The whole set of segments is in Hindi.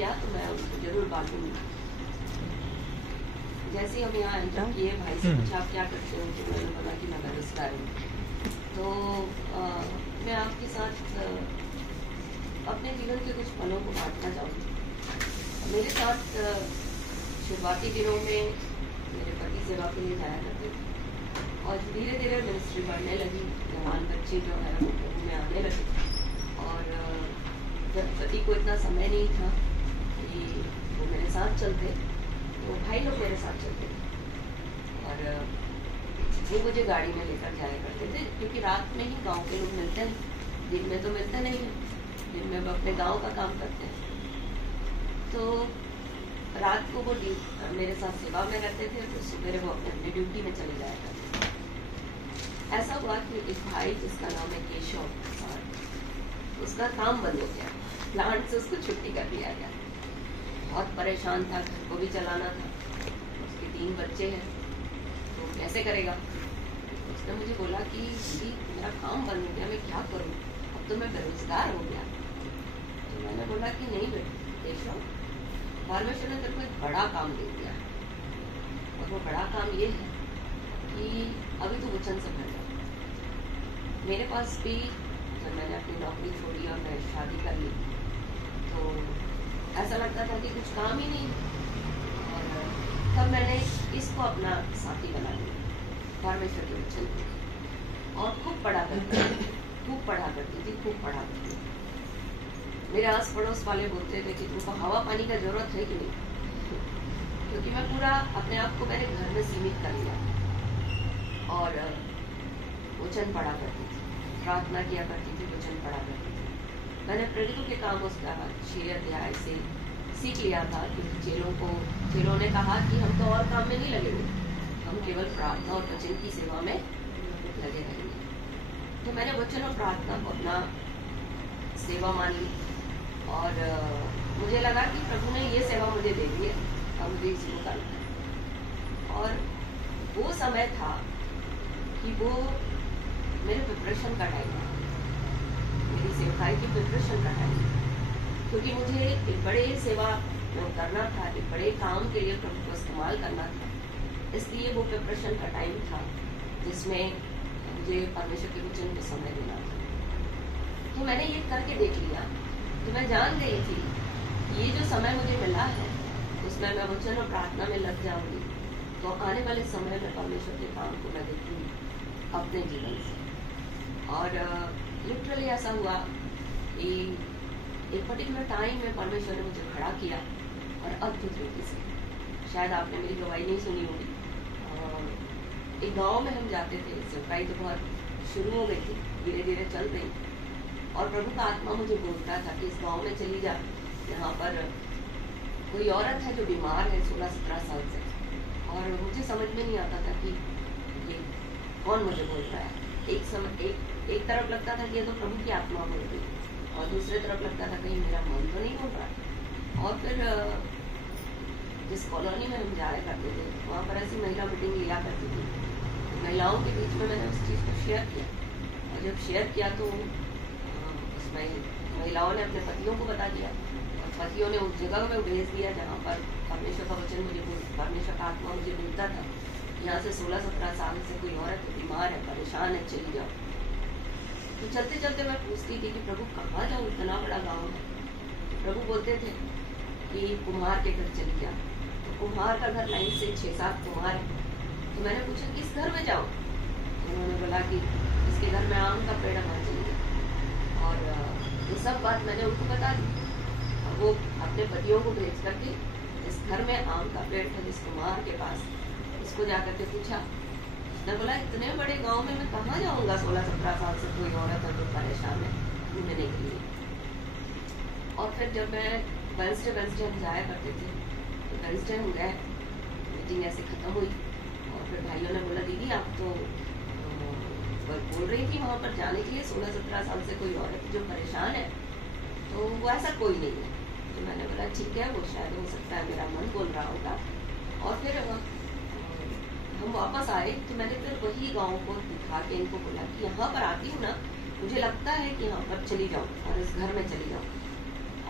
किया तो मैं उनको जरूर बांटूंगी। जैसे ही हम यहाँ एंटर किए, भाई से पूछा आप क्या करते हो, तो मैंने बोला कि मैं बेरोजगार हूँ। तो मैं आपके साथ अपने जीवन के कुछ पलों को बांटना चाहूँगी। मेरे साथ शुरुआती दिनों में मेरे पति सेवा के लिए जाया करते थे और धीरे धीरे मिनिस्ट्री बढ़ने लगी, जवान बच्चे जो है वो प्रभु में आने लगे। और जब पति को इतना समय नहीं था कि वो मेरे साथ चलते, तो भाई लोग मेरे साथ चलते थे और वो मुझे गाड़ी में लेकर जाया करते थे, क्योंकि रात में ही गांव के लोग मिलते हैं, दिन में तो मिलते नहीं हैं, दिन में वो अपने गांव का काम करते हैं। तो रात को वो मेरे साथ सेवा में रहते थे, तो सुबह वो अपने ड्यूटी में चले जाया करते थे। ऐसा हुआ कि एक भाई जिसका नाम है केशव, उसका काम बंद हो गया, प्लांट से उसको छुट्टी कर दिया गया। बहुत परेशान था, घर को भी चलाना था, उसके 3 बच्चे हैं, तो कैसे करेगा। उसने मुझे बोला कि दीदी मेरा काम बंद हो गया, मैं क्या करूँ, अब तो मैं बेरोजगार हो गया। तो मैंने बोला कि नहीं बेटा केशव, परमेश्वर ने तेरे को एक बड़ा काम दे दिया, और वो बड़ा काम ये है कि अभी तो वचन से भर जा। मेरे पास भी जब मैंने अपनी नौकरी छोड़ी और मैं शादी कर ली, तो ऐसा लगता था कि कुछ काम ही नहीं, और तब मैंने इसको अपना साथी बना लिया, परमेश्वर के वचन को, और खूब पढ़ा करती थी, खूब पढ़ा करती थी। मेरे आस पड़ोस वाले बोलते थे कि तुमको हवा पानी का जरूरत है कि नहीं, क्योंकि मैं पूरा अपने आप को मेरे घर में सीमित कर लिया और वचन पढ़ा करती थी, प्रार्थना किया करती थी, वचन पढ़ा करती थी। मैंने प्रेरितों के काम उसका 6 अध्याय से सीख लिया था, क्योंकि चेलों ने कहा कि हम तो और काम में नहीं लगेंगे, हम केवल प्रार्थना और वचन की सेवा में लगे रहेंगे। तो मैंने वचन और प्रार्थना को अपना सेवा मान ली, और मुझे लगा कि प्रभु ने ये सेवा मुझे दे दी है, अब मुझे इसी को करना है। और वो समय था कि वो मेरे प्रिपरेशन का टाइम था, मेरी सेवकाई की प्रिपरेशन का टाइम, क्योंकि मुझे एक बड़े सेवा में करना था, एक बड़े काम के लिए प्रभु को इस्तेमाल करना था। इसलिए वो प्रिपरेशन का टाइम था जिसमें मुझे परमेश्वर के वचन को समय देना था। तो मैंने ये करके देख लिया, तो मैं जान गई थी ये जो समय मुझे मिला है उसमें मैं वचन और प्रार्थना में लग जाऊंगी, तो आने वाले समय में परमेश्वर के काम को मैं देखूंगी अपने जीवन से। और लिटरली ऐसा हुआ कि एक पर्टिकुलर टाइम में परमेश्वर ने मुझे खड़ा किया, और अद्भुत रीति से, शायद आपने मेरी गवाही नहीं सुनी होगी, एक गांव में हम जाते थे, सेवकाई तो बहुत शुरू हो गई थी, धीरे धीरे चल रही, और प्रभु का आत्मा मुझे बोलता था कि इस गांव में चली जा, यहाँ पर कोई औरत है जो बीमार है 16-17 साल से, और मुझे समझ में नहीं आता था कि ये कौन मुझे बोल रहा है। एक तरफ लगता था कि ये तो प्रभु की आत्मा बोल रही, और दूसरे तरफ लगता था कहीं मेरा मन तो नहीं बोल रहा। और फिर जिस कॉलोनी में हम जाया करते थे वहाँ पर ऐसी महिला मीटिंग लिया करती थी, तो महिलाओं के बीच में मैंने उस चीज़ को शेयर किया, और जब शेयर किया तो उसमें महिलाओं ने अपने पतियों को बता दिया, और पतियों ने उस जगह में भेज दिया जहाँ पर परमेश्वर का वचन परमेश्वर का आत्मा मुझे बोलता था, यहाँ से 16-17 साल से कोई औरत बीमार है, परेशान है, चली जाओ। तो चलते चलते मैं पूछती थी कि प्रभु कहाँ जाऊँ, इतना बड़ा गाँव है। प्रभु बोलते थे कि कुम्हार के घर चली जा, तो कुम्हार का घर लाइन से 6-7 कुम्हार है। तो मैंने पूछा किस घर में जाऊँ, तो उन्होंने बोला कि इसके घर में आम का पेड़ है, वहाँ चली जा। और ये सब बात मैंने उनको बता दी, और वो अपने पतियों को भेज करके इस घर में आम का पेड़ था जिस कुम्हार के पास, उसको जाकर के पूछा। उसने बोला इतने बड़े गांव में मैं कहाँ जाऊँगा, 16-17 साल से कोई औरत है जो परेशान है ढूंढने के लिए। और फिर जब मैं वेडनेसडे हम जाया करते थे, तो वेडनेसडे हम गए, मीटिंग ऐसे ख़त्म हुई, और फिर भाइयों ने बोला दीदी आप तो बोल रही थी वहाँ पर जाने के लिए, 16-17 साल से कोई औरत जो परेशान है, तो वो ऐसा कोई नहीं है। तो मैंने बोला ठीक है, वो शायद हो सकता है मेरा मन बोल रहा होगा। और फिर हम वापस आए, तो मैंने फिर वही गांव को दिखा के इनको बोला कि यहाँ पर आती हूँ ना, मुझे लगता है कि यहाँ पर चली जाऊँ और इस घर में चली जाऊँ।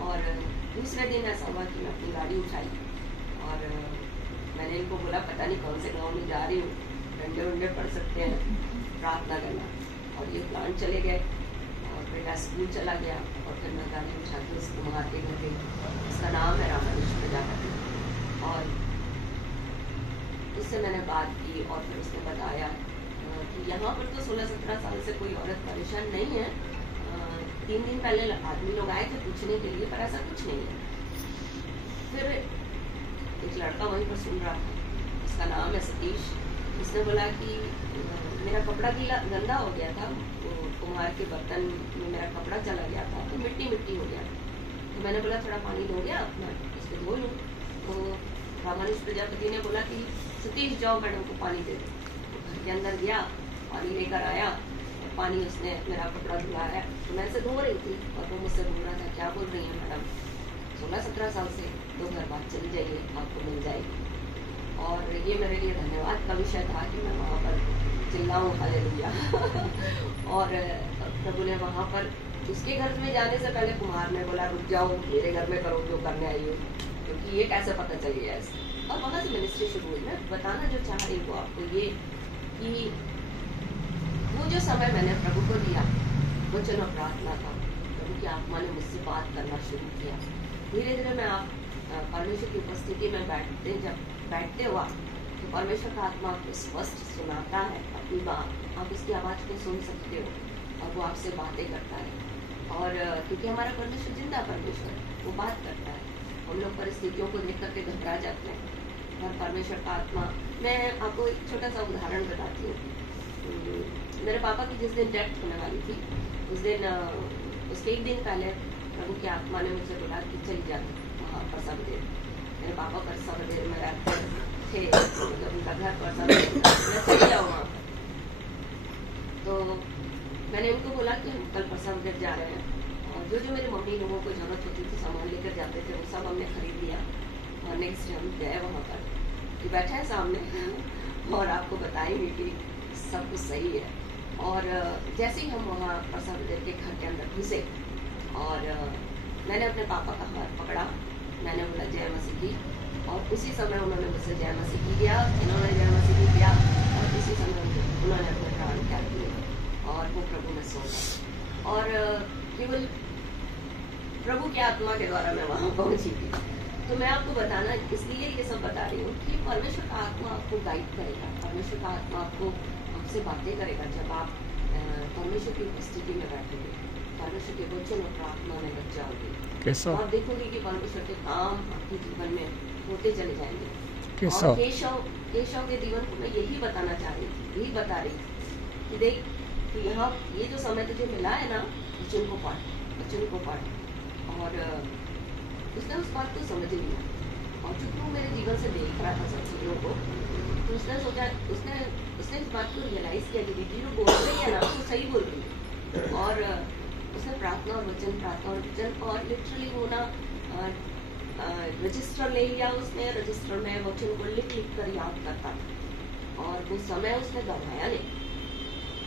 और दूसरे दिन ऐसा हुआ कि मैं अपनी गाड़ी उठाई और मैंने इनको बोला पता नहीं कौन से गांव में जा रही हूँ, डंडे वंडे पड़ सकते हैं, प्रार्थना करना। और ये प्लान चले गए और बेटा स्कूल चला गया और फिर मैं गाड़ी उठा के उसको कुम्हार के घर गई। उसका नाम है रामानुज प्रजापति। और उससे मैंने बात की और फिर उसने बताया कि यहाँ पर तो 16-17 साल से कोई औरत परेशान नहीं है। 3 दिन पहले आदमी लोग आए थे पूछने के लिए, पर ऐसा कुछ नहीं है। फिर एक लड़का वहीं पर सुन रहा था, उसका नाम है सतीश। उसने बोला कि मेरा कपड़ा गंदा हो गया था, तो कुम्हार के बर्तन में मेरा कपड़ा चला गया था, तो मिट्टी मिट्टी हो गया। तो मैंने बोला थोड़ा पानी दोगे आप, मैं इस पर धो लूँ। तो रामानुज प्रजापति ने बोला कि सतीश जाओ मैडम को पानी दे दो। तो घर के अंदर गया, पानी लेकर आया और पानी उसने मेरा कपड़ा धुलाया। तो मैं ऐसे धो रही थी और वो मुझसे बोल रहा था क्या बोल रही है मैडम, 16-17 साल से 2 घर बाद चली जाइए, आपको मिल जाएगी। और ये मेरे लिए धन्यवाद का विषय था कि मैं वहाँ पर चिल्लाऊँ हालेलुया। और प्रभु ने वहाँ पर उसके घर में जाने से पहले कुम्हार ने बोला रुक जाओ, मेरे घर में करो जो करने आई हो, क्योंकि ये कैसे पता चल गया इसको। और वहाँ से मिनिस्ट्री शुरू हुई। मैं बताना जो चाह रही हूँ आपको ये कि वो जो समय मैंने प्रभु को दिया वचन और प्रार्थना का, प्रभु की आत्मा ने मुझसे बात करना शुरू किया। धीरे धीरे मैं आप परमेश्वर की उपस्थिति में जब बैठते हुआ तो परमेश्वर का आत्मा आपको स्पष्ट सुनाता है अपनी बात, आप उसकी आवाज़ को सुन सकते हो और वो आपसे बातें करता है। और क्योंकि हमारा परमेश्वर जिंदा परमेश्वर, वो बात करता है। हम लोग परिस्थितियों को देख करके घबरा जाते हैं, और परमेश्वर का आत्मा, मैं आपको एक छोटा सा उदाहरण बताती हूँ। मेरे पापा की जिस दिन डेथ होने वाली थी, उस दिन उसके 1 दिन पहले प्रभु की आत्मा ने मुझसे बोला कि चली जाती वहाँ परसाबदेव। मेरे पापा परसाबदेव में रहते थे, मतलब उनका घर परसाबदेव, मैं चली जाऊँ वहाँ पर। तो मैंने उनको बोला कि हम कल परसाबदेव जा रहे हैं, और जो जो मेरी मम्मी लोगों को जरूरत होती थी सामान लेकर जाते थे वो सब हमने खरीद लिया। और नेक्स्ट डे हम गए वहाँ पर, कि बैठा है सामने और आपको बताएंगे कि सब कुछ सही है। और जैसे ही हम वहाँ परसाबदेव के घर के अंदर घुसे और मैंने अपने पापा का हाथ पकड़ा, मैंने बोला जय मसीह की, और उसी समय उन्होंने मुझसे जय मसीह की किया, इन्होंने जय मसीह की किया, और उसी समय उन्होंने अपने प्राण त्याग दिए और वो प्रभु में सो गए। और केवल प्रभु की आत्मा के द्वारा मैं वहाँ पहुँची थी। तो मैं आपको बताना इसलिए ये सब बता रही हूँ कि परमेश्वर का आत्मा आपको गाइड करेगा, परमेश्वर का आत्मा आपसे बातें करेगा जब आप परमेश्वर की उपस्थिति में बैठोगे, परमेश्वर के वचन और प्रार्थना में लग जाओगे, और देखोगे कि परमेश्वर के काम आपके जीवन में होते चले जाएंगे। और केशव के जीवन को मैं यही बताना चाह रही थी, यही बता रही थी कि देख कि यहाँ ये जो समय तुझे मिला है ना, वचन को पढ़। और उसने उस बात को समझ लिया, और चूंकि वो मेरे जीवन से देख रहा था सब चीज़ों को, तो उसने सोचा, उसने इस बात को रियलाइज किया कि दीदी जो बोल रही है ना वो सही बोल रही है। और उसने प्रार्थना और वचन और लिटरली वो ना रजिस्टर ले लिया उसने, रजिस्टर में वचन को लिख कर याद करता था। और वो समय उसने गंवाया नहीं,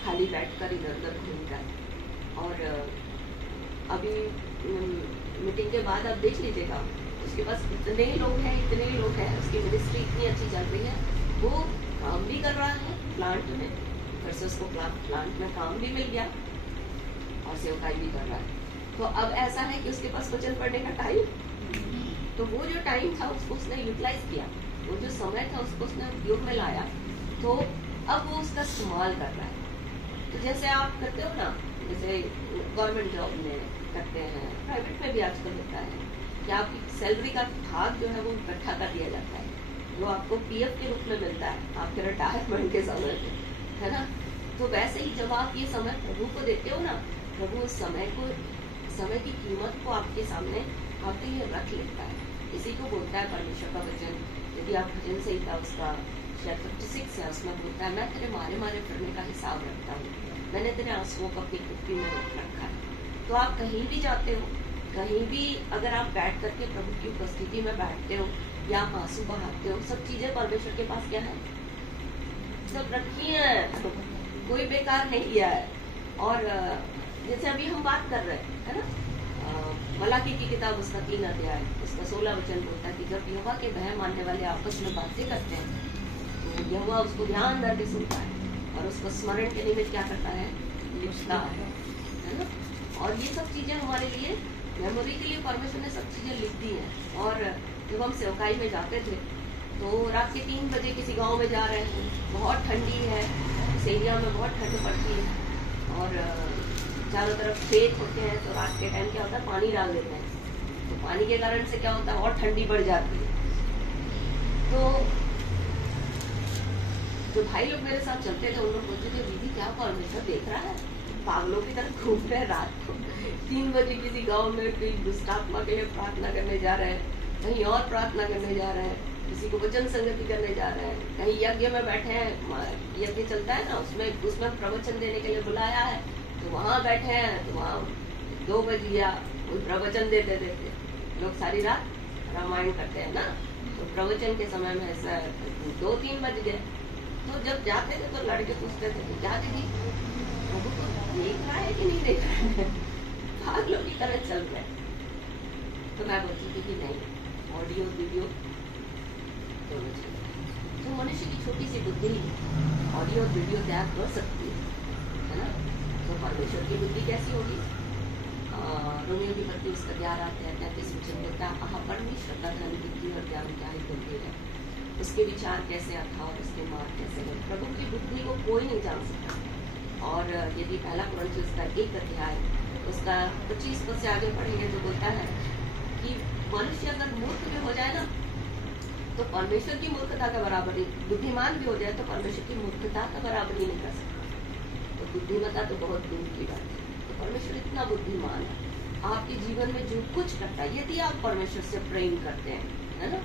खाली बैठ कर इधर उधर घूम कर। और अभी मीटिंग के बाद आप देख लीजिएगा, उसके पास इतने ही लोग हैं, उसकी मिनिस्ट्री इतनी अच्छी चल रही है, वो काम भी कर रहा है प्लांट में, फिर से उसको प्लांट में काम भी मिल गया और सेवकाई भी कर रहा है। तो अब ऐसा है कि उसके पास वचन पढ़ने का टाइम, तो वो जो टाइम था उसको उसने यूटिलाइज किया, वो जो समय था उसको उसने उपयोग में लाया, तो अब वो उसका इस्तेमाल कर रहा है। तो जैसे आप करते हो ना, जैसे गवर्नमेंट जॉब में करते हैं, प्राइवेट में भी आजकल होता है कि आपकी सैलरी का भाग जो है वो इकट्ठा कर दिया जाता है, जो आपको पीएफ के रूप में मिलता है आपके रिटायरमेंट के समय पे, है ना। तो वैसे ही जब आप ये समय प्रभु को देते हो ना, प्रभु उस समय की कीमत को आपके सामने आपके लिए रख लेता है। इसी को बोलता है परमेश्वर का वचन, यदि आप भजन संहिता उसका शायद 56 है, उसमें बोलता है मैं तेरे मारे फिरने का हिसाब रखता हूँ, मैंने तेरे आंसुओं को अपनी कुप्पी में रखा है। तो आप कहीं भी जाते हो, कहीं भी अगर आप बैठ करके प्रभु की उपस्थिति में बैठते हो या आप आंसू बहाते हो, सब चीजें परमेश्वर के पास क्या है, सब रखी है, कोई बेकार नहीं किया है। और जैसे अभी हम बात कर रहे हैं, है ना, मलाकी की किताब उसका 3 अध्याय उसका 16 वचन बोलता है कि जब यहोवा के भय मानने वाले आपस में बातें करते हैं तो यहोवा उसको ध्यान करके सुनता है और उसको स्मरण के निमित्त क्या करता है, लिखता है ना। और ये सब चीजें हमारे लिए मेमोरी के लिए परमेश्वर ने सब चीजें लिख दी हैं। और जब हम सेवकाई में जाते थे तो रात के 3 बजे किसी गांव में जा रहे हैं, बहुत ठंडी है, इस एरिया में बहुत ठंड पड़ती है और चारों तरफ खेत होते हैं, तो रात के टाइम क्या होता है, पानी डाल देते हैं, तो पानी के कारण से क्या होता है और ठंडी बढ़ जाती है। तो जो भाई लोग मेरे साथ चलते थे उन लोग बोलते थे दीदी क्या परमेश्वर देख रहा है, पागलों की तरह घूम रहे हैं रात को 3 बजे किसी गांव में कोई दुष्ट आत्मा के लिए प्रार्थना करने जा रहे हैं, कहीं और प्रार्थना करने जा रहे हैं, किसी को वचन संगति करने जा रहे हैं, कहीं यज्ञ में बैठे हैं, यज्ञ चलता है ना, उसमें प्रवचन देने के लिए बुलाया है, तो वहाँ बैठे हैं, तो वहाँ 2 बज गया, प्रवचन देते देते लोग सारी रात रामायण करते हैं ना, तो प्रवचन के समय में ऐसा 2-3 बज गए। तो जब जाते थे तो लड़के पूछते थे कि क्या दीदी प्रभु को देख रहा है कि नहीं देख रहा है, पागलों की तरह चल रहे। तो मैं बोलती थी कि नहीं, ऑडियो वीडियो दोनों चाहिए। तो मनुष्य की छोटी सी बुद्धि ऑडियो वीडियो त्याग कर सकती है ना, तो परमेश्वर की बुद्धि कैसी होगी। रोमियो की पत्री उसका 11-33 वचन बोलता है, परमेश्वर का धन बुद्धि और ज्ञान क्या ही बुद्धि है, उसके विचार कैसे अथाह और उसके मार्ग कैसे है। प्रभु की बुद्धि को कोई नहीं जान सकता। और यदि 1 कुरिन्थियों का 1 अध्याय उसका 25 पद से आगे पढ़ेंगे तो बोलता है कि मनुष्य अगर मूर्ख भी हो जाए ना तो परमेश्वर की मूर्खता का बराबर ही, बुद्धिमान भी हो जाए तो परमेश्वर की मूर्खता का बराबर ही नहीं कर सकता। तो बुद्धिमत्ता तो बहुत दूर की बात है, तो परमेश्वर इतना बुद्धिमान है। आपके जीवन में जो कुछ करता है, यदि आप परमेश्वर से प्रेम करते हैं, है ना,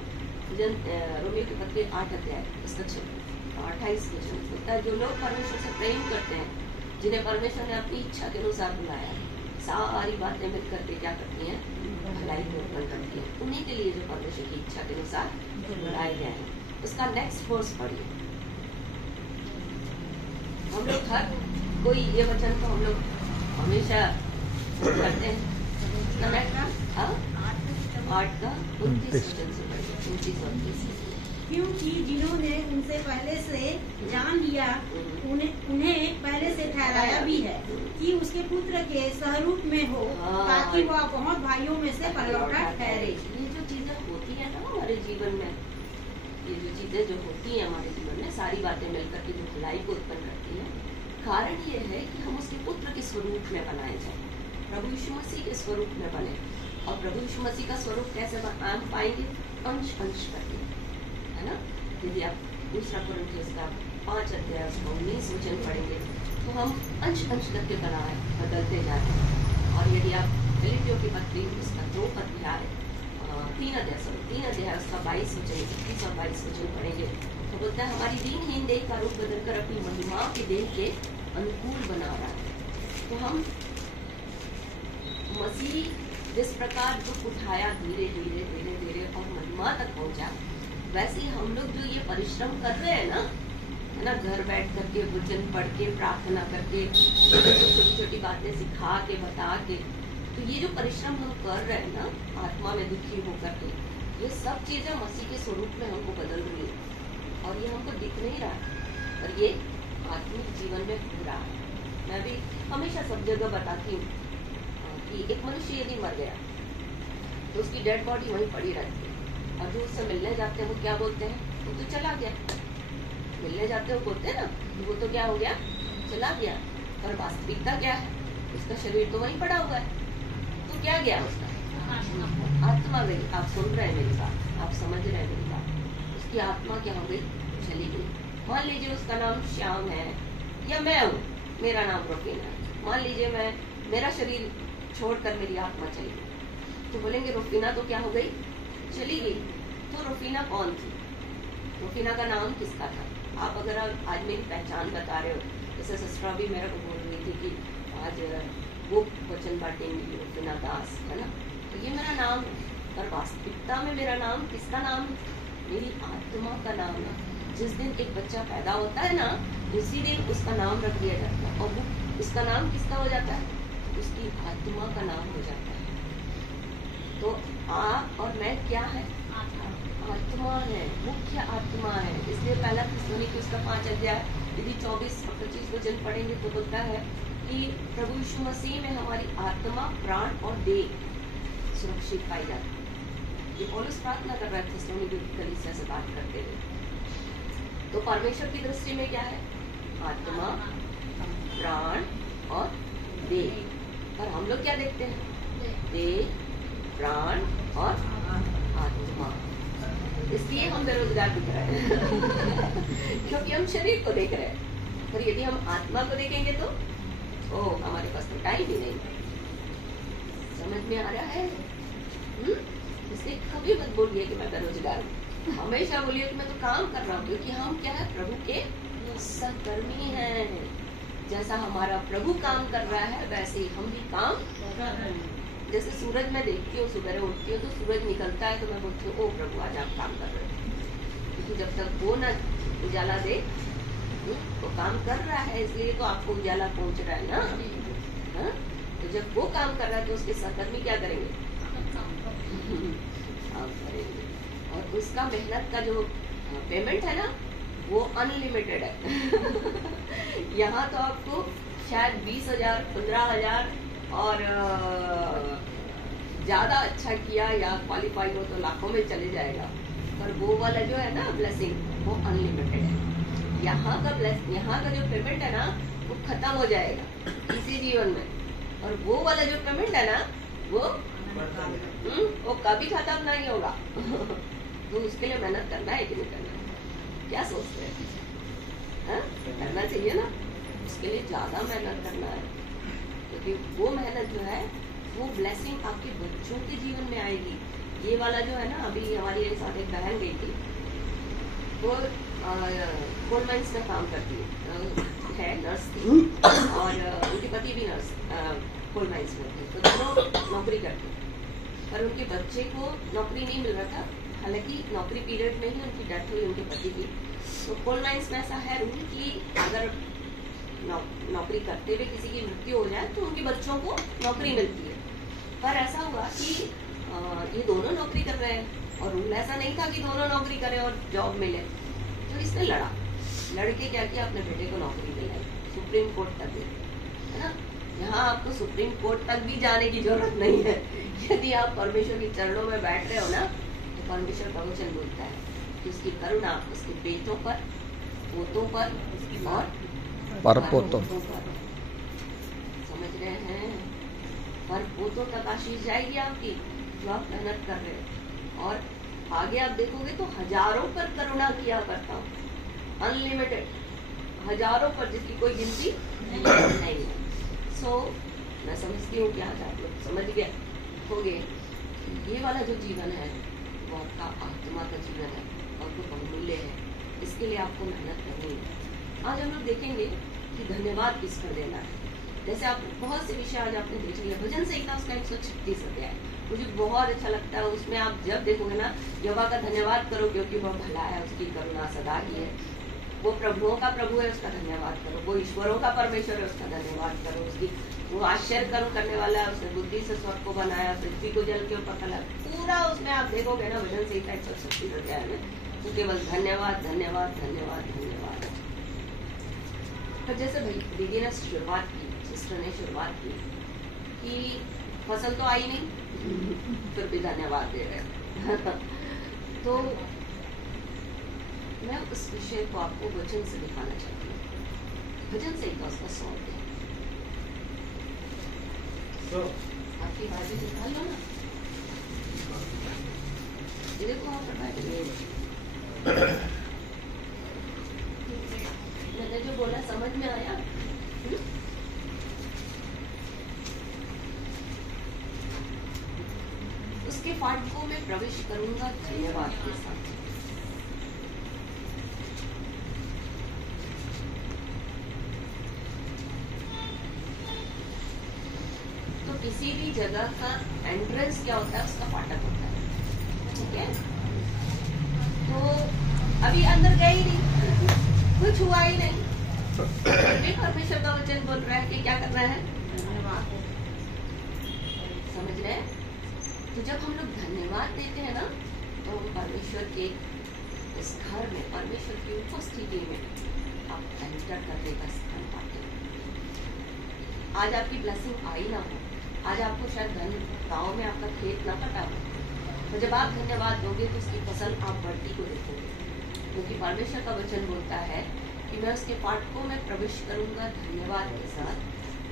रोमियो की पत्री 8 अध्याय उसका 28 वचन होता है, जो लोग परमेश्वर से प्रेम करते हैं, जिन्हें परमेश्वर ने अपनी इच्छा के अनुसार बुलाया, सारी बातें मिलकर के क्या करती हैं, भलाई को उत्पन्न करती है। उन्हीं के लिए जो परमेश्वर की इच्छा के अनुसार बुलाए गए हैं। उसका नेक्स्ट वर्स पढ़िए। हम लोग हर कोई ये वचन को हम लोग हमेशा करते हैं। 8 का 29 वचन से पढ़िए, 29-29। क्योंकि जिन्होंने उनसे पहले से जान लिया उन्हें पहले से ठहराया भी है कि उसके पुत्र के स्वरूप में हो, ताकि वह बहुत भाइयों में से पहलौठा ठहरे। ये जो चीजें होती है ना हमारे जीवन में, ये जो चीजें जो होती है हमारे जीवन में, सारी बातें मिलकर के जो भलाई को उत्पन्न करती है, कारण ये है कि हम उसके पुत्र के स्वरूप में बनाए जाए, प्रभु यीशु मसीह के स्वरूप में बने। और प्रभु यीशु मसीह का स्वरूप कैसे हम पाएंगे, अंश करके, है ना। यदि आप 2 कुरिन्थियों का 5 अध्याय 19 वचन पढ़ेंगे तो हम अंश करके बदलते जाते हैं। और यदि आप फिलिपियों की पत्री उसका 2 अध्याय 3 अध्याय उसका 22 वचन 21 और 22 वचन पढ़ेंगे तो बोलता है, हमारी दीनहीन देह का रूप बदलकर अपनी महिमा की देह के अनुकूल बना रहा है। तो हम मसीह जिस प्रकार दुख उठाया धीरे धीरे और महिमा तक पहुंचा, वैसे हम लोग जो ये परिश्रम कर रहे हैं ना, है ना, घर बैठ करके वचन पढ़ के प्रार्थना करके छोटी छोटी बातें सिखा के बता के, तो ये जो परिश्रम हम कर रहे हैं ना, आत्मा में दुखी होकर के, ये सब चीजें मसीह के स्वरूप में हमको बदल रही है और ये हमको दिख नहीं रहा है, और ये आत्मिक जीवन में हो रहा है। मैं भी हमेशा सब जगह बताती हूँ कि एक मनुष्य यदि मर गया तो उसकी डेड बॉडी वहीं पड़ी रहती है, और जो उससे मिलने जाते हैं वो क्या बोलते हैं, वो तो चला गया। मिलने जाते हो बोलते हैं ना, वो तो क्या हो गया, चला गया। पर वास्तविकता क्या है, उसका शरीर तो वहीं पड़ा हुआ है, तो क्या गया उसका, आत्मा गई। आप सुन रहे हैं मेरी बात, आप समझ रहे हैं मेरी बात, उसकी आत्मा क्या हो गई, चली गई। मान लीजिए उसका नाम श्याम है या मैं हूँ, मेरा नाम रोफीना है। मान लीजिए मेरा शरीर छोड़कर मेरी आत्मा चली गई, तो बोलेंगे रोफीना तो क्या हो गई, चली गई। तो रोफीना कौन थी, रोफीना का नाम किसका था। आप अगर आज मेरी पहचान बता रहे हो, जैसे सिस्टर भी मेरे को बोल रही थी कि आज वो वचन बांटेंगी रोफीना दास, है ना, तो ये मेरा नाम है। पर वास्तविकता में मेरा नाम किसका नाम है, मेरी आत्मा का नाम है। जिस दिन एक बच्चा पैदा होता है ना, उसी दिन उसका नाम रख दिया जाता है, और वो उसका नाम किसका हो जाता है, उसकी आत्मा का नाम हो जाता है। तो आप और मैं क्या है? आत्मा है, मुख्य आत्मा है। इसलिए पहला थिस्सलुनीकी उसका 5 अध्याय यदि 24 और 25 वचन पढ़ेंगे तो बोलता है कि प्रभु यीशु मसीह में हमारी आत्मा, प्राण और देह सुरक्षित पाई जाती है। ये पौलुस प्रार्थना कर रहा है थिस्सलुनीकी की कलीसिया से बात करते हुए। तो परमेश्वर की दृष्टि में क्या है? आत्मा, प्राण और देह। और हम लोग क्या देखते हैं? देह, प्राण और आत्मा। इसलिए हम बेरोजगार दिख रहे हैं क्योंकि हम शरीर को देख रहे हैं। पर यदि हम आत्मा को देखेंगे तो हमारे पास तो टाइम ही नहीं। समझ में आ रहा है? इसलिए कभी मत बोलिए कि मैं बेरोजगार हूँ। हमेशा बोलिए कि मैं तो काम कर रहा हूँ, क्योंकि हम क्या है? प्रभु के सहकर्मी हैं। जैसा हमारा प्रभु काम कर रहा है वैसे ही हम भी काम कर रहे हैं। जैसे सूरज में देखती हूँ, सुबह उठती हूँ तो सूरज निकलता है तो मैं बोलती हूँ ओ प्रभु आज आप काम कर रहे हैं, क्योंकि जब तक वो न उजाला दे वो काम कर रहा है, इसलिए तो आपको उजाला पहुँच रहा है ना। हा? तो जब वो काम कर रहा है तो उसके सहकर्मी क्या करेंगे? काम करेंगे। और उसका मेहनत का जो पेमेंट है ना वो अनलिमिटेड है। यहाँ तो आपको शायद 20,000, 15,000 और ज्यादा अच्छा किया या क्वालिफाई हो तो लाखों में चले जाएगा। पर वो वाला जो है ना ब्लेसिंग वो अनलिमिटेड है। यहाँ का जो पेमेंट है ना वो खत्म हो जाएगा इसी जीवन में, और वो वाला जो पेमेंट है ना वो कभी खत्म नहीं होगा। तो उसके लिए मेहनत करना है कि नहीं करना है? क्या सोचते हैं? करना चाहिए ना। उसके लिए ज्यादा मेहनत करना है, क्योंकि वो मेहनत जो है वो ब्लेसिंग आपके बच्चों के जीवन में आएगी। ये वाला जो है ना, अभी हमारे साथ एक बहन गई थी, वो कोल माइंस में काम करती है, नर्स थी, और उनके पति भी नर्स कोल माइंस में थे, तो दोनों नौकरी करते। पर उनके बच्चे को नौकरी नहीं मिल रहा था, हालांकि नौकरी पीरियड में ही उनकी डेथ हुई उनके पति की। तो कोल माइंस में ऐसा है रूल कि अगर नौकरी करते हुए किसी की मृत्यु हो जाए तो उनके बच्चों को नौकरी मिलती है। पर ऐसा हुआ कि ये दोनों नौकरी कर रहे हैं, और रूल ऐसा नहीं था कि दोनों नौकरी करें और जॉब मिले। तो इसने लड़के क्या किया, अपने बेटे को नौकरी दिलाई, सुप्रीम कोर्ट तक गई, है ना। यहाँ आपको सुप्रीम कोर्ट तक भी जाने की जरूरत नहीं है। यदि आप परमेश्वर के चरणों में बैठ रहे हो ना, तो परमेश्वर का वचन बोलता है कि उसकी करुणा उसके बेटों पर, पोतों पर और पोतों पर, समझ रहे हैं? पर पोतों तक आशीष जाएगी आपकी जो आप मेहनत कर रहे हैं। और आगे आप देखोगे तो हजारों पर करुणा किया करता हूँ, अनलिमिटेड, हजारों पर, जिसकी कोई गिनती नहीं है। सो मैं समझती हूँ कि आज आप लोग समझ गए होंगे कि ये वाला जो जीवन है वो आपका आत्मा का जीवन है और वो बहुमूल्य है। इसके लिए आपको मेहनत करनी है। आज हम लोग देखेंगे कि धन्यवाद किस पर देना है। जैसे आप बहुत से विषय आज आपने देख लिया, भजन संहिता उसका 136 अध्याय मुझे बहुत अच्छा लगता है। उसमें आप जब देखोगे ना, यहोवा का धन्यवाद करो क्योंकि वह भला है, उसकी करुणा सदा की है। वो प्रभुओं का प्रभु है, उसका धन्यवाद करो। वो ईश्वरों का परमेश्वर है, उसका धन्यवाद करो। उसकी वो आश्चर्य कर्म करने वाला है, उसने बुद्धि से स्वर्ग को बनाया, पृथ्वी को जल के ऊपर फैला। पूरा उसमें आप देखोगे ना भजन संहिता 136 अध्याय में, तो केवल धन्यवाद धन्यवाद धन्यवाद धन्यवाद। तो जैसे भाई दीदी ने शुरुआत की, सिस्टर ने शुरुआत की कि फसल तो आई नहीं फिर भी धन्यवाद दे रहे तो मैं उस विषय को आपको वचन से दिखाना चाहती हूँ। भजन से एक उसका सॉन्ग है, आपकी बाजी निकाल लो ना, ये देखो आप मैंने जो बोला समझ में आया? उसके फाटकों में प्रवेश करूंगा धन्यवाद के साथ। तो किसी भी जगह का एंट्रेंस क्या होता है, उसका फाटक होता है, ठीक है। तो अभी अंदर गए ही नहीं, कुछ हुआ ही नहीं, परमेश्वर का वचन बोल रहा है कि क्या करना है, समझ रहे हैं? तो जब हम लोग धन्यवाद देते हैं ना, तो परमेश्वर के इस घर में, परमेश्वर की उपस्थिति में आप एंटर करने का स्थान पाते हैं। आज आपकी ब्लेसिंग आई ना हो, आज आपको शायद धन गाँव में आपका खेत ना कटा हो, तो जब आप धन्यवाद दोगे तो उसकी फसल आप बढ़ती को देखोगे, क्योंकि परमेश्वर का वचन बोलता है कि मैं उसके फाटकों में प्रवेश करूंगा धन्यवाद के साथ,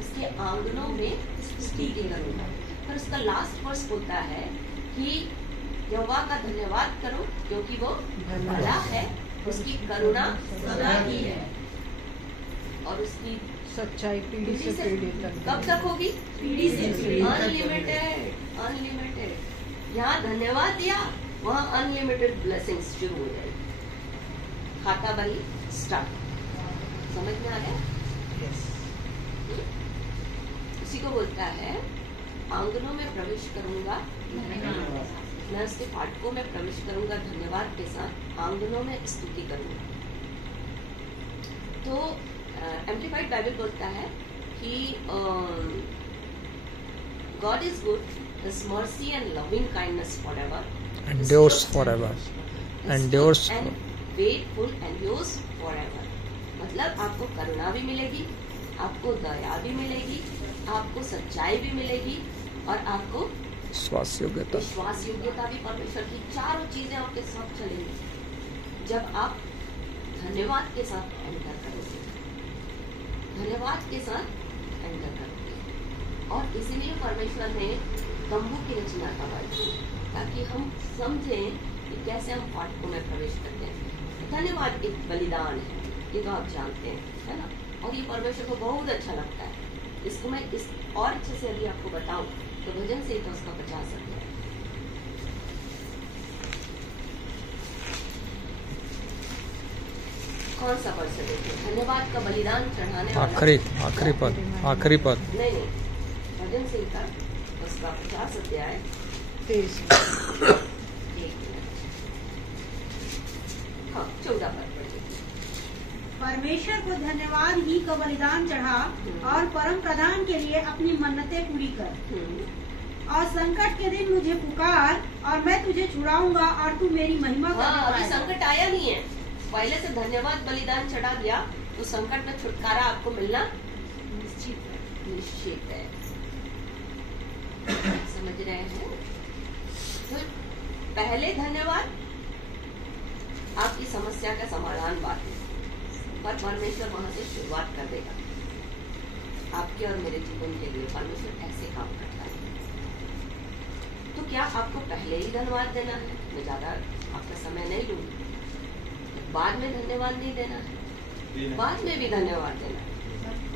उसके आंगनों में स्तुति करूंगा। पर उसका लास्ट वर्स बोलता है कि यहोवा का धन्यवाद करो क्योंकि वो भला है, उसकी करुणा सदा की है और उसकी सच्चाई पीढ़ी से पीढ़ी तक। कब तक होगी? पीढ़ी से पीढ़ी। Unlimited, unlimited. यहाँ धन्यवाद दिया, वहाँ अनलिमिटेड ब्लेसिंग्स शुरू हो जाएगी। खाता बही स्टार्ट। समझ में आ गया? इसी को बोलता है आंगनों में प्रवेश करूंगा, मैं उसके फाटकों में प्रवेश करूंगा धन्यवाद के साथ, आंगनों में स्तुति करूंगा। तो एम्प्लीफाइड बाइबल बोलता है कि God is good, his mercy and loving kindness forever endures forever, endures and faithful endures forever। मतलब आपको करुणा भी मिलेगी, आपको दया भी मिलेगी, आपको सच्चाई भी मिलेगी और आपको विश्वास योग्यता भी। परमेश्वर की चारों चीजें आपके साथ चलेंगी जब आप धन्यवाद के साथ एंटर करोगे, धन्यवाद के साथ एंटर करोगे। और इसीलिए परमेश्वर ने तंबू की रचना करवाई ताकि हम समझें कि कैसे हम फाटकों में प्रवेश करते हैं। धन्यवाद एक बलिदान है, ये तो आप जानते हैं, है ना? और ये परमेश्वर को बहुत अच्छा लगता है। इसको मैं इस और अच्छे से अभी आपको बताऊं तो भजन से तो उसका 50 है। कौन सा पद से देखिए? धन्यवाद का बलिदान चढ़ाने आखिरी पद नहीं, भजन से का उसका 50 अध्याय 23। 14 पद। परमेश्वर को धन्यवाद ही का बलिदान चढ़ा और परम प्रधान के लिए अपनी मन्नतें पूरी कर। और संकट के दिन मुझे पुकार और मैं तुझे छुड़ाऊंगा और तू मेरी महिमा करने अभी संकट आया नहीं है, पहले से धन्यवाद बलिदान चढ़ा दिया तो संकट में छुटकारा आपको मिलना निश्चित है। समझ रहे हैं? तो पहले धन्यवाद आपकी समस्या का समाधान बात है, पर परमेश्वर वहां से शुरुआत कर देगा। आपके और मेरे जीवन के लिए परमेश्वर ऐसे काम करता है। तो क्या आपको पहले ही धन्यवाद देना है? मैं ज्यादा आपका समय नहीं लूंगी। बाद में धन्यवाद नहीं देना है, बाद में भी धन्यवाद देना है।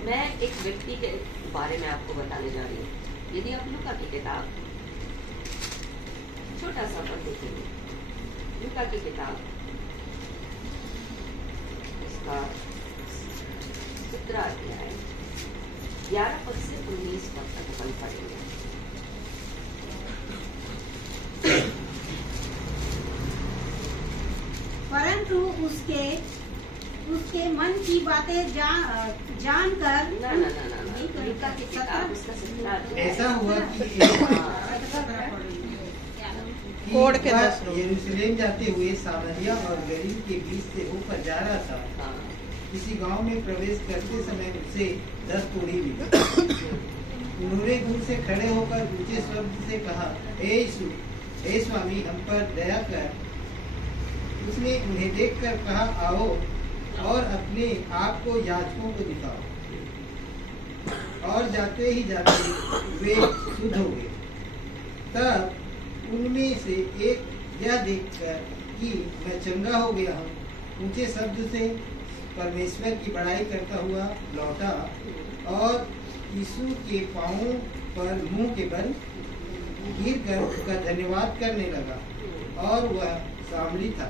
मैं एक व्यक्ति के बारे में आपको बताने जा रही हूँ। यदि आप लूका की किताब छोटा सा पद देखेंगे, लूका की किताब इसका 17 अध्याय 11 पद से 19 पद तक अपन पढ़ेंगे। परंतु उसके मन की बातें जानकर ऐसा हुआ कि यरूशलेम जाते हुए सामरिया और गलील के बीच से होकर जा रहा था। किसी गांव में प्रवेश करते समय उससे 10 कोढ़ी मिले। उन्होंने दूर से खड़े होकर ऊंचे शब्द से कहा, हे स्वामी, हम पर दया कर। उसने उन्हें देखकर कहा, आओ और अपने आप को याजकों को दिखाओ। और जाते ही जाते वे शुद्ध हो गए। तब उनमें से एक यह देखकर कि मैं चंगा हो गया हूँ, ऊंचे शब्द से परमेश्वर की बड़ाई करता हुआ लौटा और यीशु के पांवों पर मुंह के बल गिरकर उसका धन्यवाद करने लगा और वह सामरी था।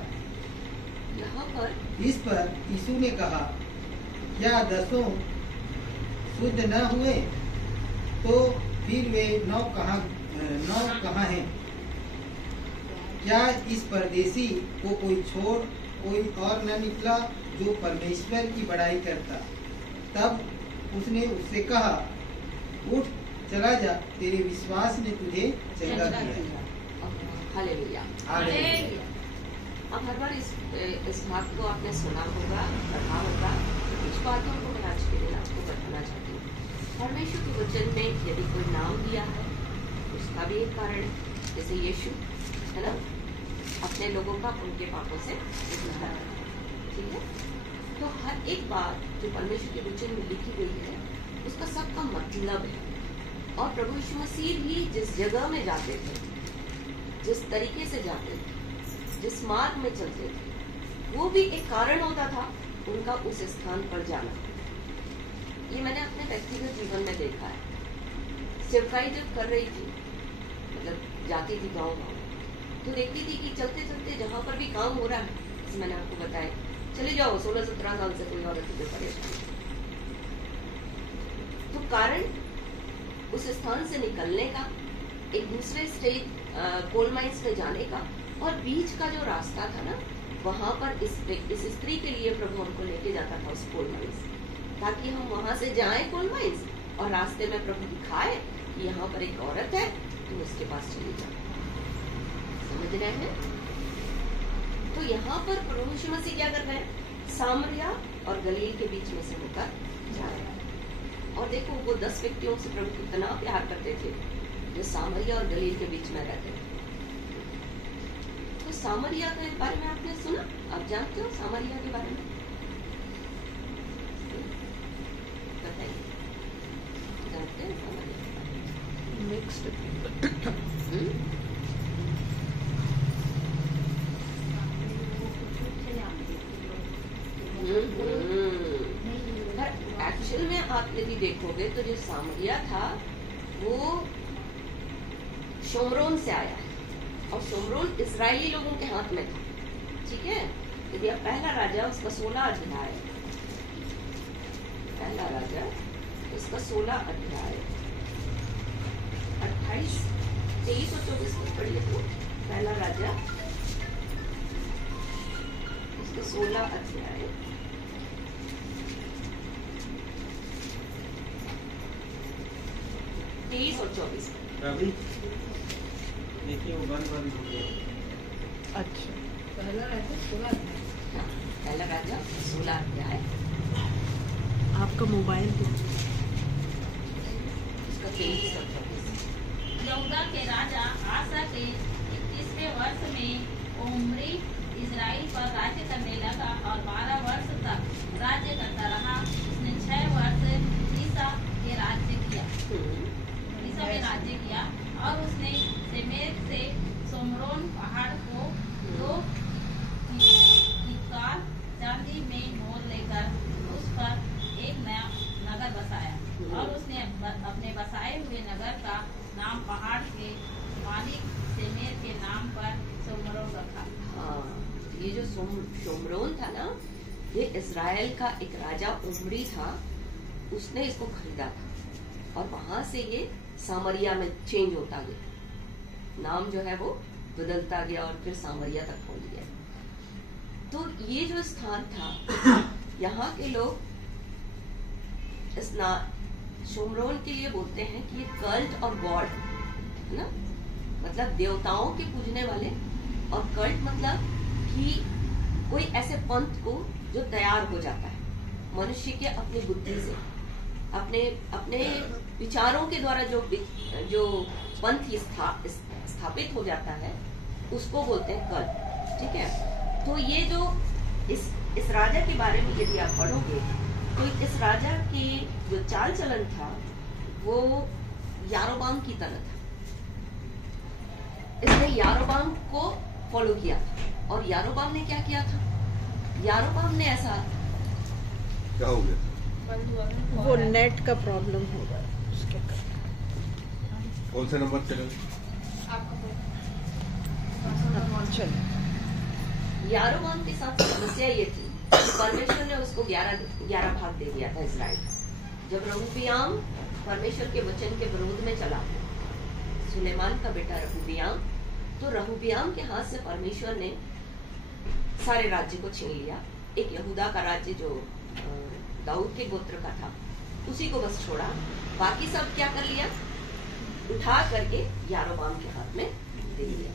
इस पर यीशु ने कहा, क्या 10 शुद्ध न हुए? तो फिर वे 9 कहाँ हैं? क्या इस परदेसी को कोई और न निकला जो परमेश्वर की बड़ाई करता? तब उसने उससे कहा, उठ चला जा, तेरे विश्वास ने तुझे चंगा किया। हालेलुया। हालेलुया। अब हर बार इस भाग को आपने सुना होगा, पढ़ा होगा। कुछ बातों को मैं आज के दिन आपको बताना चाहती हूँ। परमेश्वर के वचन में यदि कोई नाम दिया है, उसका भी एक कारण है। जैसे यीशु है ना, अपने लोगों का उनके पापों से उद्धार करना, ठीक है। तो हर एक बात जो परमेश्वर के वचन में लिखी गई है, उसका सबका मतलब है। और प्रभु यीशु मसीह भी जिस जगह में जाते थे, जिस तरीके से जाते थे, जिस मार्ग में चलते थे, वो भी एक कारण होता था उनका उस स्थान पर जाना। ये मैंने अपने व्यक्तिगत जीवन में देखा है। सेवकाई जब कर रही थी, मतलब जाती थी गाँव गाँव, तो देखती थी कि चलते चलते जहाँ पर भी काम हो रहा है, जैसे मैंने आपको बताया, चले जाओ 16-17 साल से कोई औरत को परेशान। तो कारण उस स्थान से निकलने का, एक दूसरे स्टेट कोल माइंस में जाने का, और बीच का जो रास्ता था ना, वहां पर इस स्त्री के लिए प्रभु हमको लेके जाता था उस कोल माइंस, ताकि हम वहां से जाएं कोल माइंस, और रास्ते में प्रभु दिखाए कि यहाँ पर एक औरत है, तुम उसके पास चली जाओ। समझ रहे हैं? तो यहाँ पर प्रभु यीशु मसीह क्या कर रहे हैं? सामरिया और गलील के बीच में से होकर जा रहे हैं। और देखो, वो 10 व्यक्तियों से प्रभु कितना प्यार करते थे जो सामरिया और गलील के बीच में रहते थे। तो सामरिया के बारे में आपने सुना? आप जानते हो सामरिया के बारे में? बताइए, जानते हैं सामरिया के बारे में? मिक्स्ड। एक्चुअल में आप यदि देखोगे तो जो सामरिया था वो शोमरोन से आया है, और शोमरोन इजरायली लोगों के हाथ में था, ठीक है। यदि आप पहला राजा उसका 16 अध्याय, पहला राजा उसका 16 अध्याय 28, 23 और 24 में पढ़िए तो पहला राजा उसका 16 अध्याय 23 और 24। देखिए वो बंद हो गया। अच्छा, पहला राजा 16 अध्याय। हाँ, पहला राजा 16 अध्याय आपका मोबाइल दो। उसका 23 और 24। यहूदा के राजा आसा के 21वें वर्ष में ओम्री इजराइल पर राज्य करने लगा और 12 वर्ष तक राज्य करता रहा। उसने 6 वर्ष ईसा में राज्य किया और उसने सेमेर से सोमरोन पहाड़ को 2 किकार चांदी में मोल लेकर उस पर एक नया नगर बसाया और उसने अपने बसाए हुए नगर का नाम पहाड़ के मालिक सेमेर के नाम पर सोमरोन रखा। हाँ, ये जो सोमरोन था ना, ये इजराइल का एक राजा उमरी था, उसने इसको खरीदा था और वहां से ये सामरिया में चेंज होता गया, नाम जो है वो बदलता गया और फिर सामरिया तक पहुंच गया। तो ये जो स्थान था, यहाँ के लोग इस सोमरोन के लिए बोलते हैं कि ये कल्ट और गॉड है ना, मतलब देवताओं के पूजने वाले, और कल्ट मतलब कि कोई ऐसे पंथ को जो तैयार हो जाता है मनुष्य के अपनी बुद्धि से, अपने विचारों के द्वारा जो पंथ स्थापित हो जाता है, उसको बोलते हैं कल्ट, ठीक है। तो ये जो इस राजा के बारे में यदि आप पढ़ोगे तो इस राजा की जो चाल चलन था वो यारोबाम की तरह था। इसने यारोबाम को फॉलो किया था, और यारोबाम ने क्या किया था? यारोबाम ने ऐसा क्या हो गया? वो नेट का प्रॉब्लम होगा उसके कारण। कौन से नंबर चले? चलो, यारोबाम के साथ समस्या ये थी, परमेश्वर ने उसको 11 भाग दे दिया था इजराइल का। जब रहुबियाम परमेश्वर के वचन के विरोध में चला, सुलेमान का बेटा रहुबियाम, तो रहुबियाम के हाथ से परमेश्वर ने सारे राज्य को छीन लिया। एक यहूदा का राज्य जो दाऊद के गोत्र का था, उसी को बस छोड़ा, बाकी सब क्या कर लिया? उठा करके यारोबाम के हाथ में दे दिया।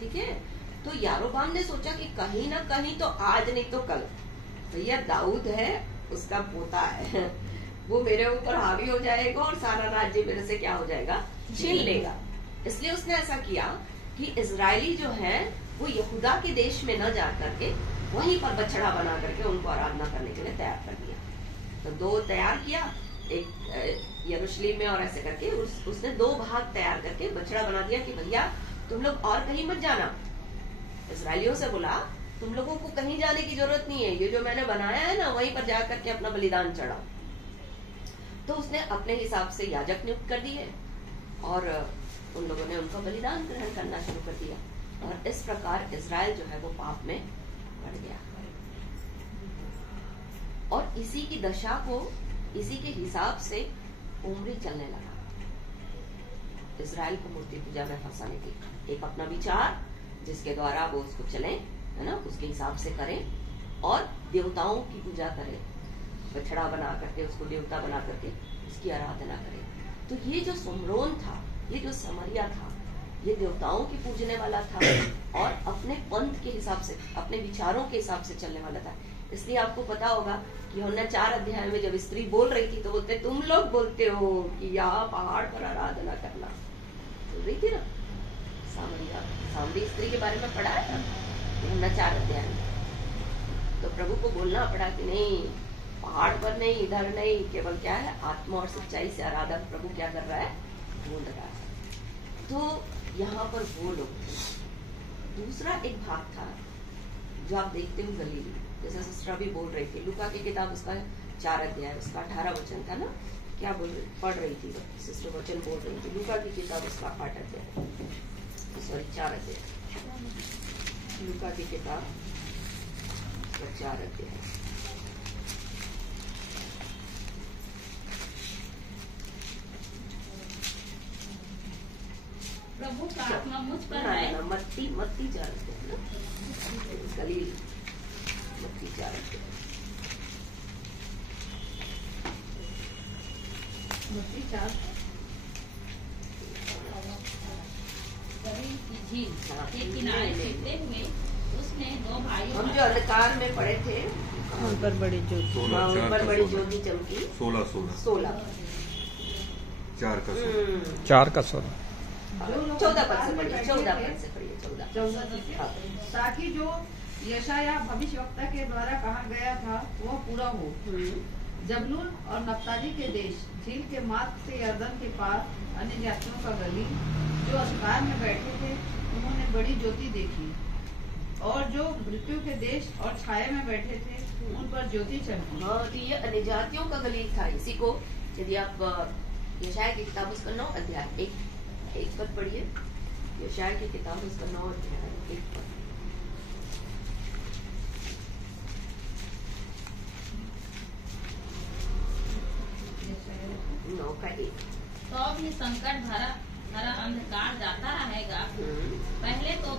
ठीक है, तो यारोबाम ने सोचा कि कहीं ना कहीं तो आज नहीं तो कल भैया दाऊद है, उसका पोता है, वो मेरे ऊपर हावी हो जाएगा और सारा राज्य मेरे से क्या हो जाएगा, छीन लेगा। इसलिए उसने ऐसा किया कि इजरायली जो है वो यहूदा के देश में न जा करके वहीं पर बछड़ा बना करके उनको आराधना करने के लिए तैयार कर दिया। तो 2 तैयार किया, एक यरूशलेम में और ऐसे करके उसने 2 भाग तैयार करके बछड़ा बना दिया कि भैया तुम लोग और कहीं मत जाना। इजरायलियों से बोला तुम लोगों को कहीं जाने की जरूरत नहीं है, ये जो मैंने बनाया है ना वहीं पर जाकर के अपना बलिदान चढ़ाओ। तो उसने अपने हिसाब से याजक नियुक्त कर दिए और उन लोगों ने उनका बलिदान ग्रहण करना शुरू कर दिया और इस प्रकार इजराइल जो है वो पाप में पड़ गया। और इसी की दशा को, इसी के हिसाब से उम्री चलने लगा इजराइल को मूर्ति पूजा में फंसाने की। एक अपना विचार जिसके द्वारा वो उसको चले, है ना, उसके हिसाब से करें और देवताओं की पूजा करें, बछड़ा बना करके उसको देवता बना करके उसकी आराधना करें। तो ये जो सुमरोन था, ये जो समरिया था, ये देवताओं की पूजने वाला था और अपने पंथ के हिसाब से, अपने विचारों के हिसाब से चलने वाला था। इसलिए आपको पता होगा कि यूहन्ना 4 अध्याय में जब स्त्री बोल रही थी तो बोलते तुम लोग बोलते हो कि यहाँ पहाड़ पर आराधना करना, बोल रही थी ना सामरी स्त्री के बारे में पढ़ा है यूहन्ना 4 अध्याय में। तो प्रभु को बोलना पड़ा कि नहीं, पहाड़ पर नहीं, इधर नहीं, केवल क्या है आत्मा और सच्चाई से आराधन प्रभु क्या कर रहा है, बोल रहा है। तो यहाँ पर वो लोग थे। दूसरा एक भाग था जो आप देखते हो गलीली, जैसे सिस्टर भी बोल रही थी, लूका की किताब उसका 4 अध्याय उसका 18 वचन था ना, क्या पढ़ रही थी सिस्टर, वचन बोल रही थी। लूका की किताब उसका 8 अध्याय, सॉरी 4 अध्याय, लूका की किताब 4 अध्याय। प्रभु का आत्मा मुझ पर है। मत्ती 4 अध्याय ना, गलील मत्ती 4 अध्याय, मत्ती 4 की झील के किनारे फिरते हुए उसने 2 भाइयों, हम जो अंधकार में पड़े थे उन पर बड़ी ज्योति, उन पर बड़ी ज्योति चमकी। 16 4 का 16 14 पद से पढ़िए, 14 पद से पढ़िए, 14। ताकि जो यशाया भविष्यवक्ता के द्वारा कहा गया था वह पूरा हो। जबलून और नप्ताली के देश, झील के मार्ग से यरदन के पार अन्य जातियों का गली, जो अंधकार में बैठे थे उन्होंने बड़ी ज्योति देखी, और जो मृत्यु के देश और छाया में बैठे थे उन पर ज्योति चमकी। हाँ, तो ये अन्य जातियों का गलील था। इसी को यदि आप यशाया की किताब उसका 9 अध्याय एक पद पढ़िए, यशाया की किताब उसका 9 अध्याय 1 पद। तो अब ये संकट भरा अंधकार जाता रहेगा। पहले तो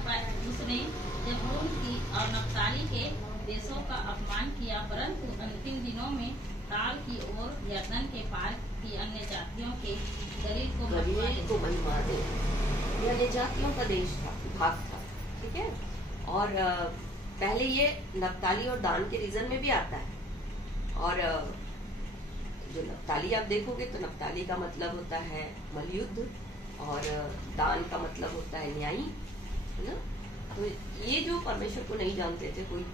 उसने जबूलून की और नप्ताली के देशों का अपमान किया, परंतु अंतिम दिनों में ताल की ओर यरदन के पार की अन्य जातियों के गलील को महिमा दे। अन्य जातियों का देश था, भाग था, ठीक है। और पहले ये नप्ताली और दान के रीजन में भी आता है। और जो नप्ताली आप देखोगे तो नप्ताली का मतलब होता है मलयुद्ध और दान का मतलब होता है न्यायी, है ना। तो ये जो परमेश्वर को नहीं जानते थे, कोई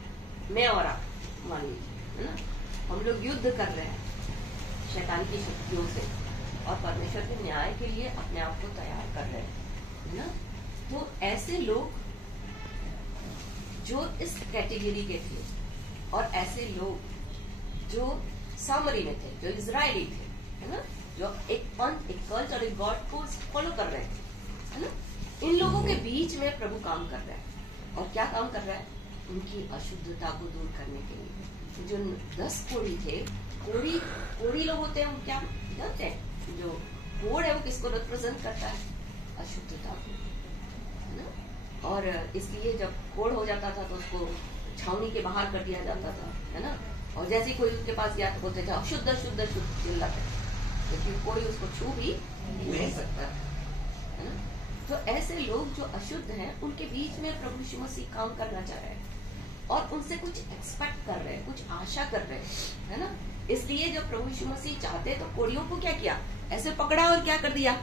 मैं और आप मान लीजिए, है ना, हम लोग युद्ध कर रहे हैं शैतान की शक्तियों से और परमेश्वर के न्याय के लिए अपने आप को तैयार कर रहे हैं, है ना। तो ऐसे लोग जो इस कैटेगरी के थे और ऐसे लोग जो सामरी में थे, जो इजरायली थे, है ना, जो एक पंथ, एक कल्ट और एक गॉड को फॉलो कर रहे थे, है ना, इन लोगों के बीच में प्रभु काम कर रहा है। और क्या काम कर रहा है? उनकी अशुद्धता को दूर करने के लिए। जो 10 कोढ़ी थे, कोढ़ी लोग होते हैं, वो क्या जानते हैं? जो कोढ़ है वो किसको रिप्रेजेंट करता है? अशुद्धता को, है ना। और इसलिए जब कोढ़ हो जाता था तो उसको छावनी के बाहर कर दिया जाता था, है ना। और जैसे ही कोई उसके पास गया तो बोलते थे अशुद्ध अशुद्ध अशुद्ध चिल्लाते, क्योंकि कोई उसको छू भी नहीं सकता, है ना। तो ऐसे लोग जो अशुद्ध हैं उनके बीच में प्रभु यीशु मसीह काम करना चाह रहे हैं और उनसे कुछ एक्सपेक्ट कर रहे हैं, कुछ आशा कर रहे हैं, है ना। इसलिए जब प्रभु यीशु मसीह चाहते तो कोढ़ियों को क्या किया, ऐसे पकड़ा और क्या कर दिया,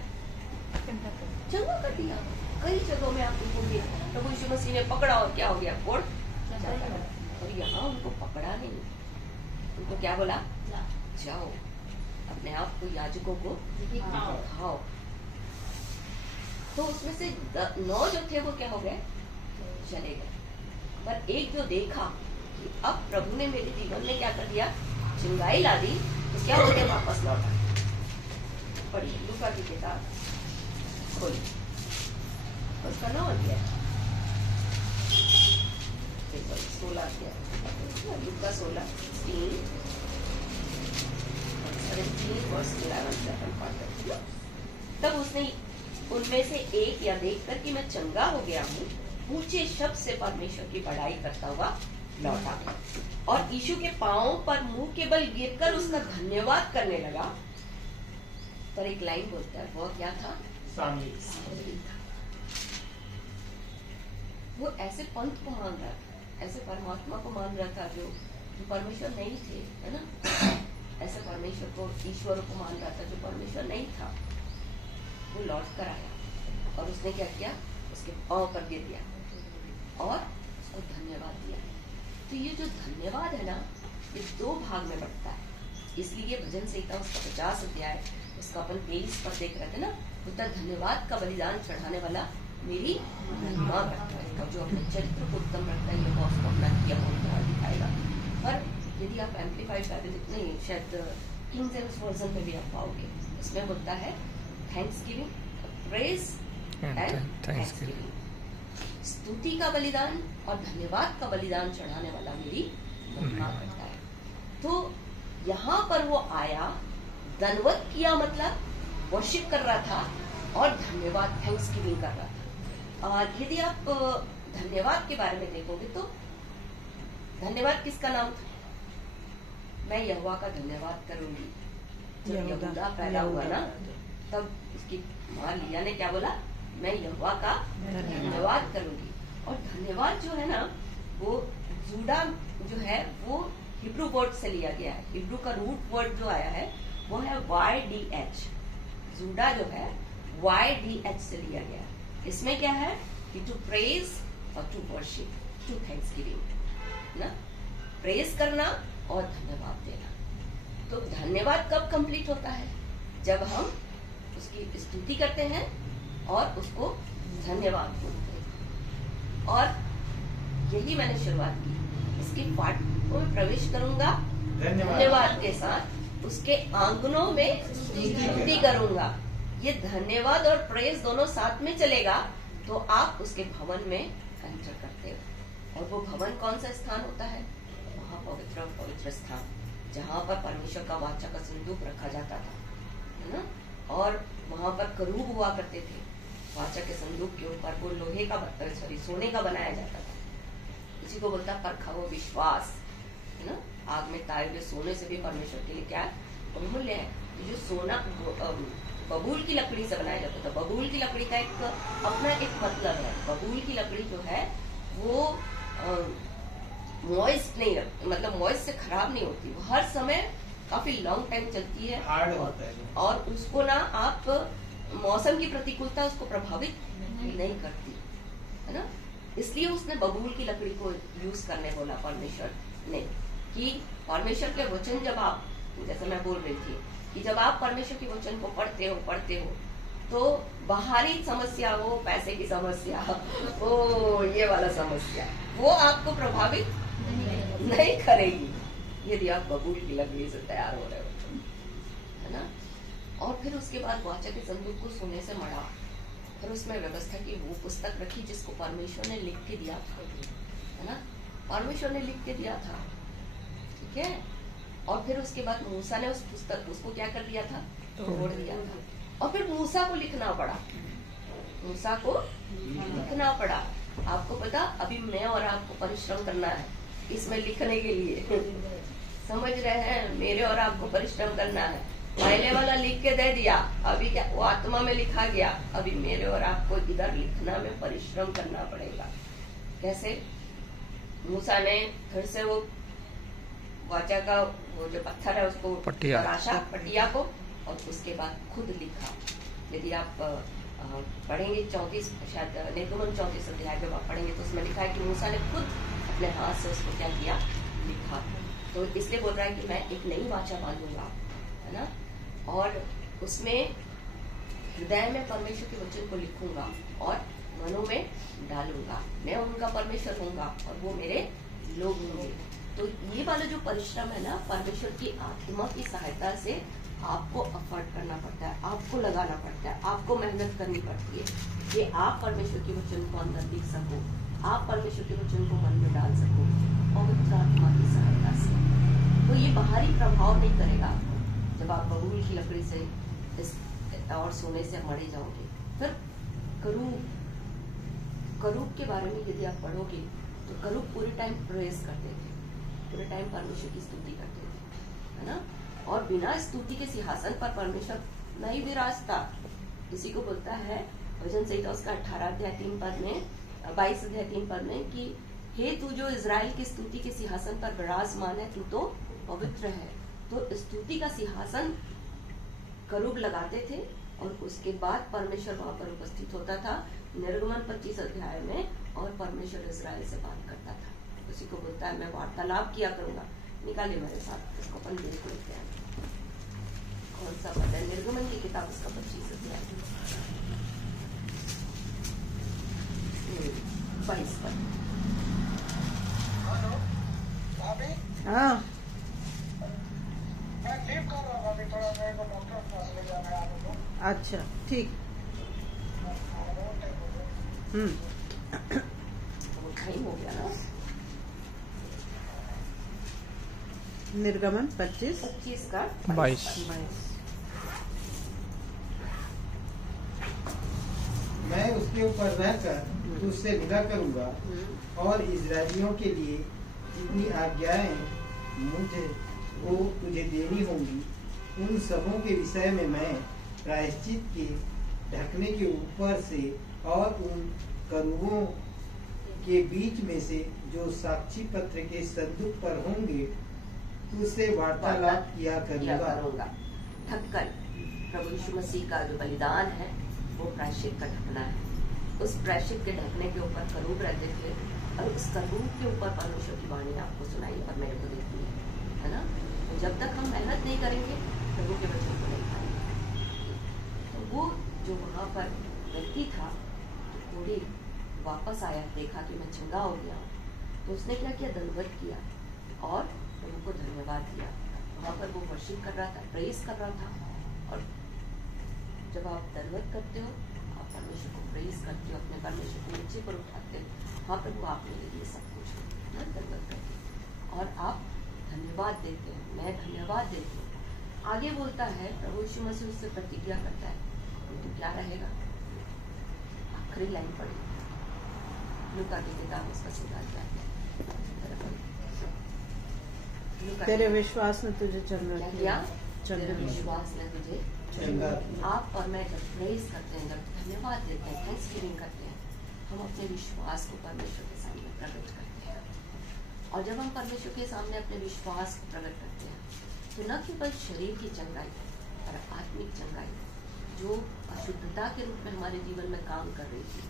चंगा कर दिया। कई जगहों में आप देखोगे प्रभु यीशु मसीह ने पकड़ा और क्या हो गया, कोढ़ चला गया। और यहाँ उनको पकड़ा नहीं, उनको क्या बोला, जाओ अपने आप को याजकों को दिखाओ। तो उसमें से 9 जो थे वो क्या हो गए, चले गए। पर एक जो देखा कि अब प्रभु ने मेरे जीवन में क्या कर दिया, चंगाई ला दी, तो क्या हो गया, वापस लौटा। पढ़िए लूका की किताब खोली, उसका 9 अध्याय 16 अध्याय, लूका 16 तब उसने उनमें से एक या देखकर कि मैं चंगा हो गया हूँ, ऊंचे शब्द से परमेश्वर की बड़ाई करता हुआ लौटा और यीशु के पांवों पर मुंह के बल गिरकर उसका धन्यवाद करने लगा। पर एक लाइन बोलता है, वो क्या था, सामरी था। वो ऐसे पंथ को मान रहा था, ऐसे परमात्मा को मान रहा था जो परमेश्वर नहीं थे, है ना। ऐसे परमेश्वर को, ईश्वर को मान रहा था जो परमेश्वर नहीं था। वो लौट कर आया और उसने क्या किया, उसके पांव पर गिर दिया और उसको धन्यवाद दिया। तो ये जो धन्यवाद है ना, ये 2 भाग में बढ़ता है। इसलिए भजन संहिता उसका 50 अध्याय, उसका अपन 23 पर देख रहे थे ना, उत्तर धन्यवाद का बलिदान चढ़ाने वाला मेरी महिमा करता है और जो अपने चरित्र को उत्तम रखता है, ये उसको अपना किया हुआ दिखाएगा। पर यदि आप एम्पलीफाइड नहीं, शायद किंग जेम्स वर्जन में भी आप पाओगे, इसमें बोलता है थैंक्सगिविंग, प्रेज एंड थैंक्सगिविंग, स्तुति का बलिदान और धन्यवाद का बलिदान चढ़ाने वाला मेरी महिमा करता है। तो यहाँ पर वो आया, दंडवत किया, मतलब वर्शिप कर रहा था और धन्यवाद, थैंक्सगिविंग कर रहा था। और यदि आप धन्यवाद के बारे में देखोगे तो धन्यवाद किसका नाम था, मैं यहोवा का धन्यवाद करूंगी। जब यहूदा पैदा हुआ ना, तब उसकी माँ लिया ने क्या बोला, मैं यहोवा का धन्यवाद करूंगी। और धन्यवाद जो है ना, वो जूडा जो है वो हिब्रू वर्ड से लिया गया है। हिब्रू का रूट वर्ड जो आया है वो है YDH। जूडा जो है YDH से लिया गया है। इसमें क्या है कि टू प्रेज और टू वर्शिप, टू थैंक्सगिविंग ना, प्रेज करना और धन्यवाद देना। तो धन्यवाद कब कंप्लीट होता है, जब हम उसकी स्तुति करते हैं और उसको धन्यवाद बोलते हैं। और यही मैंने शुरुआत की, इसके पाठ में प्रवेश करूंगा धन्यवाद के साथ, उसके आंगनों में स्तुति करूंगा। ये धन्यवाद और प्रेज दोनों साथ में चलेगा तो आप उसके भवन में एंटर करते हो। और वो भवन कौन सा स्थान होता है, महापवित्र पवित्र स्थान, जहाँ पर परमेश्वर का वाचा का संदूक रखा जाता था, है ना। और वहाँ पर करूब हुआ करते थे, वाचा के संदूक के ऊपर वो लोहे का, सोने का बनाया जाता था। इसी को बोलता परखा हुआ विश्वास, है ना। आग में ताए हुए सोने से भी परमेश्वर के लिए क्या है, बहुमूल्य है। जो सोना बबूल की लकड़ी से बनाया जाता था। बबूल की लकड़ी का एक अपना एक मतलब है। बबूल की लकड़ी जो है वो मॉइस्ट नहीं, मतलब मॉइस्ट से खराब नहीं होती, वो हर समय काफी लॉन्ग टाइम चलती है, हार्ड होता है। और उसको ना आप मौसम की प्रतिकूलता उसको प्रभावित नहीं करती, है ना। इसलिए उसने बबूल की लकड़ी को यूज करने बोला परमेश्वर ने, कि परमेश्वर के वचन जब आप, जैसे मैं बोल रही थी कि जब आप परमेश्वर के वचन को पढ़ते हो तो बाहरी समस्या हो, पैसे की समस्या हो, ये वाला समस्या, वो आपको प्रभावित नहीं करेगी यदि आप बबूल की लकड़ी से तैयार हो रहे हो, है ना। और फिर उसके बाद वाचा के संदूक को सोने से मढ़ा, फिर उसमें व्यवस्था की वो पुस्तक रखी जिसको परमेश्वर ने लिख के दिया था, है ना। परमेश्वर ने लिख के दिया था, ठीक है। और फिर उसके बाद मूसा ने उस पुस्तक उसको क्या कर दिया था, तोड़ दिया था। और फिर मूसा को लिखना पड़ा, मूसा को लिखना पड़ा। आपको पता, अभी मैं और आपको परिश्रम करना है इसमें लिखने के लिए, समझ रहे हैं, मेरे और आपको परिश्रम करना है। पहले वाला लिख के दे दिया, अभी क्या वो आत्मा में लिखा गया, अभी मेरे और आपको इधर लिखना में परिश्रम करना पड़ेगा। कैसे? मूसा ने फिर से वो वाचा का वो जो पत्थर है उसको तराशा, पटिया को, और उसके बाद खुद लिखा। यदि आप पढ़ेंगे 34 शायद निर्गमन 34 अध्याय जब आप पढ़ेंगे तो उसमें लिखा है कि मूसा ने खुद अपने हाथ से उसको क्या किया, लिखा। तो इसलिए बोल रहा है कि मैं एक नई वाचा बांधूंगा, है ना, और उसमें हृदय में परमेश्वर के वचन को लिखूंगा और मनों में डालूंगा। मैं उनका परमेश्वर होऊंगा और वो मेरे लोग होंगे। तो ये वाला जो परिश्रम है ना, परमेश्वर की आत्मा की सहायता से आपको अफर्ट करना पड़ता है, आपको लगाना पड़ता है, आपको मेहनत करनी पड़ती है कि आप परमेश्वर के वचन को अंदर लिख सको, आप परमेश्वर के वचन को मन में डाल सको पवित्र आत्मा की सहायता से। तो ये बाहरी प्रभाव नहीं करेगा जब आप बबूल की लकड़ी से इस और सोने से मरे जाओगे। फिर करूब के बारे में यदि आप पढ़ोगे तो करूब पूरे टाइम प्रेज करते थे, पूरे टाइम परमेश्वर की स्तुति करते थे, है ना, और बिना स्तुति के सिंहासन पर परमेश्वर नहीं विराजता। इसी को बोलता है भजन संहिता उसका 18 अध्याय 3 पद में, 22 अध्याय 3 पद में कि हे तू जो इजराइल की स्तुति के सिंहासन पर विराजमान है, तू तो पवित्र है। तो स्तुति का सिंहासन करूब लगाते थे और उसके बाद परमेश्वर वहां पर उपस्थित होता था निर्गमन 25 अध्याय में, और परमेश्वर इजराइल से बात करता था। उसी को बोलता है मैं वार्तालाप किया करूंगा। निकालिए मेरे साथ इसको, अपन बिल्कुल लेते हैं। कौन सा पद है? निर्गमन की किताब उसका 25 अध्याय 22 पद। हाँ अच्छा ठीक। वो टाइम हो गया ना। निर्गमन 25 का 22। मैं उसके ऊपर रहकर तुझसे मिला करूंगा और इजरायलियों के लिए जितनी आज्ञाएं मुझे को तुझे देनी होंगी उन सबों के विषय में मैं प्रायश्चित के ढकने के ऊपर से और उन करूबों के बीच में से जो साक्षी पत्र के संदूक पर होंगे तुझसे वार्तालाप किया करूंगा। ढक्कन प्रभु यीशु मसीह का जो बलिदान है वो प्रायश्चित का ढकना है। उस प्रायश्चित के ढकने के ऊपर करूब रहते थे और उस करूब के ऊपर परमेश्वर की वाणी आपको सुनाई और मेरे को देती है ना। तो जब तक हम मेहनत नहीं करेंगे प्रभु के वचन को नहीं पाएंगे। तो वो जो वहाँ पर व्यक्ति था तो कोड़ी वापस आया, देखा कि मैं चंगा हो गया, तो उसने क्या किया, दंडवत किया और प्रभु को धन्यवाद दिया। वहाँ पर वो वर्शिप कर रहा था, प्रेज कर रहा था। और जब आप दंडवत करते हो, आप परमेश्वर को प्रेज करते हो, अपने परमेश्वर को नीचे पर उठाते हो, वहाँ पर वो आपके लिए सब कुछ है दंडवत करते और आप धन्यवाद देते हैं। मैं धन्यवाद देती हूँ। आगे बोलता है प्रभु यीशु मसीह उससे प्रतिज्ञा करता है तो क्या रहेगा। आखिरी लाइन पढ़ी लूका की किताब उसका सुधार किया, तेरे विश्वास ने तुझे चंगा किया, तेरे विश्वास ने तुझे चंगा। आप और मैं जब प्रेज करते हैं, जब धन्यवाद देते हैं, थैंक्सगिविंग करते हैं, हम अपने विश्वास को परमेश्वर के सामने प्रकट करते हैं। और जब हम परमेश्वर के सामने अपने विश्वास को प्रकट करते हैं तो न केवल शरीर की चंगाई पर आत्मिक चंगाई जो अशुद्धता के रूप में हमारे जीवन में काम कर रही थी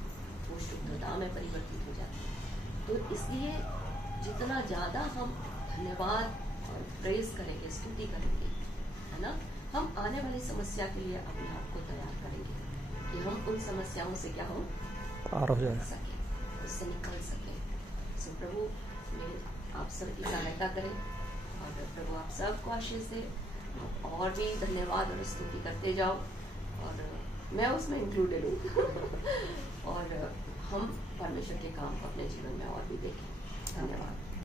वो शुद्धता में परिवर्तित हो जाती है। तो इसलिए जितना ज्यादा हम धन्यवाद और प्रेज करेंगे, स्तुति करेंगे, है ना, हम आने वाली समस्या के लिए अपने आप को तैयार करेंगे कि हम उन समस्याओं से क्या हो पार हो जाए सके, उससे निकल सके। सो प्रभु में आप सबकी सहायता करें और प्रभु आप सबको आशीष दे। और भी धन्यवाद और स्तुति करते जाओ और मैं उसमें इंक्लूडेड हूँ और हम परमेश्वर के काम को अपने जीवन में और भी देखें। धन्यवाद।